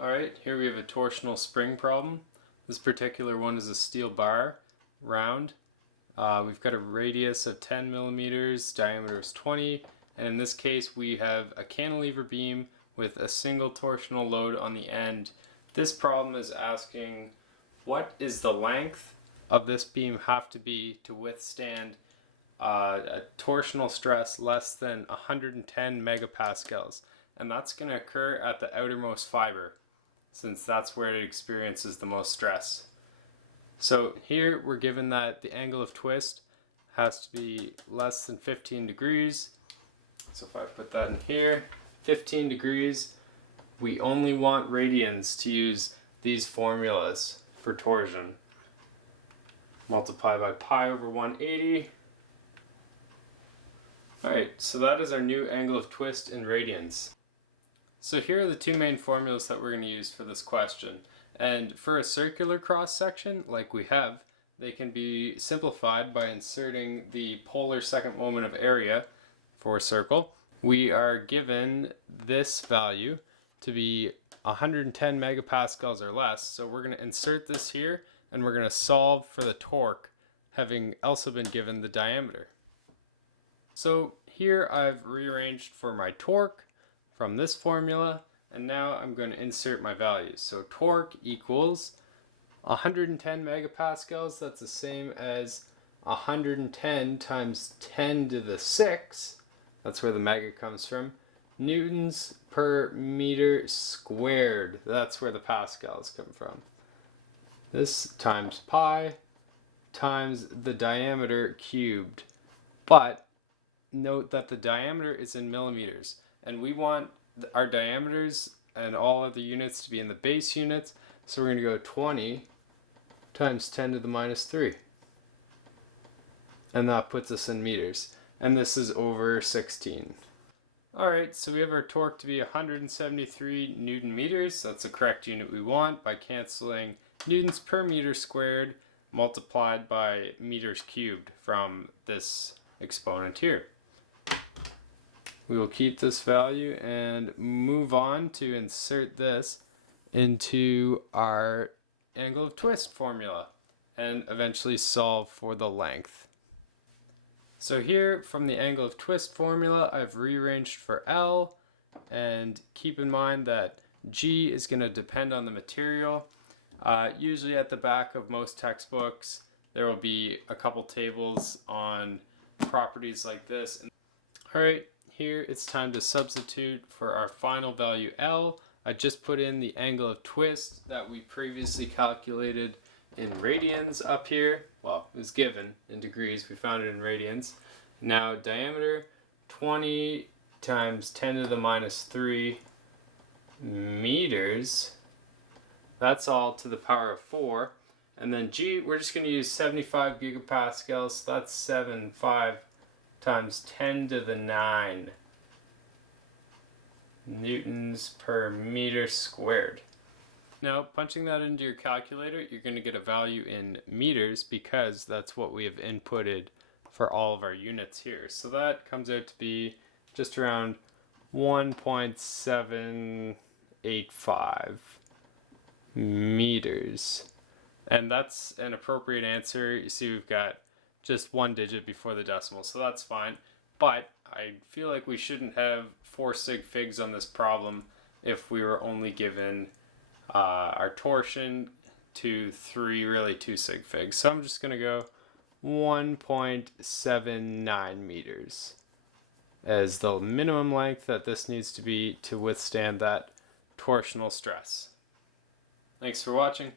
Alright, here we have a torsional spring problem. This particular one is a steel bar, round. We've got a radius of 10 millimeters, diameter is 20, and in this case we have a cantilever beam with a single torsional load on the end. This problem is asking what is the length of this beam have to be to withstand a torsional stress less than 110 megapascals, and that's going to occur at the outermost fiber, since that's where it experiences the most stress. So here we're given that the angle of twist has to be less than 15 degrees. So if I put that in here, 15 degrees, we only want radians to use these formulas for torsion. Multiply by pi over 180. Alright, so that is our new angle of twist in radians. So here are the two main formulas that we're going to use for this question. And for a circular cross section, like we have, they can be simplified by inserting the polar second moment of area for a circle. We are given this value to be 110 megapascals or less, so we're going to insert this here and we're going to solve for the torque, having also been given the diameter. So here I've rearranged for my torque from this formula, and now I'm going to insert my values. So torque equals 110 megapascals, that's the same as 110 times 10 to the 6, that's where the mega comes from, newtons per meter squared, that's where the pascals come from. This times pi times the diameter cubed. But note that the diameter is in millimeters, and we want our diameters and all other units to be in the base units, so we're going to go 20 times 10 to the minus 3. And that puts us in meters. And this is over 16. Alright, so we have our torque to be 173 Newton meters. That's the correct unit we want by canceling newtons per meter squared multiplied by meters cubed from this exponent here. We will keep this value and move on to insert this into our angle of twist formula and eventually solve for the length. So here from the angle of twist formula I've rearranged for L, and keep in mind that G is going to depend on the material. Usually at the back of most textbooks there will be a couple tables on properties like this. Alright, here it's time to substitute for our final value L. I just put in the angle of twist that we previously calculated in radians up here. Well, it was given in degrees, we found it in radians. Now diameter 20 times 10 to the minus 3 meters. That's all to the power of 4. And then G, we're just going to use 75 gigapascals, so that's 75 times 10 to the 9 newtons per meter squared. Now, punching that into your calculator, you're going to get a value in meters because that's what we have inputted for all of our units here. So that comes out to be just around 1.785 meters. And that's an appropriate answer. You see we've got just one digit before the decimal, so that's fine. But I feel like we shouldn't have 4 sig figs on this problem if we were only given our torsion to 3, really 2 sig figs. So I'm just going to go 1.79 meters as the minimum length that this needs to be to withstand that torsional stress. Thanks for watching.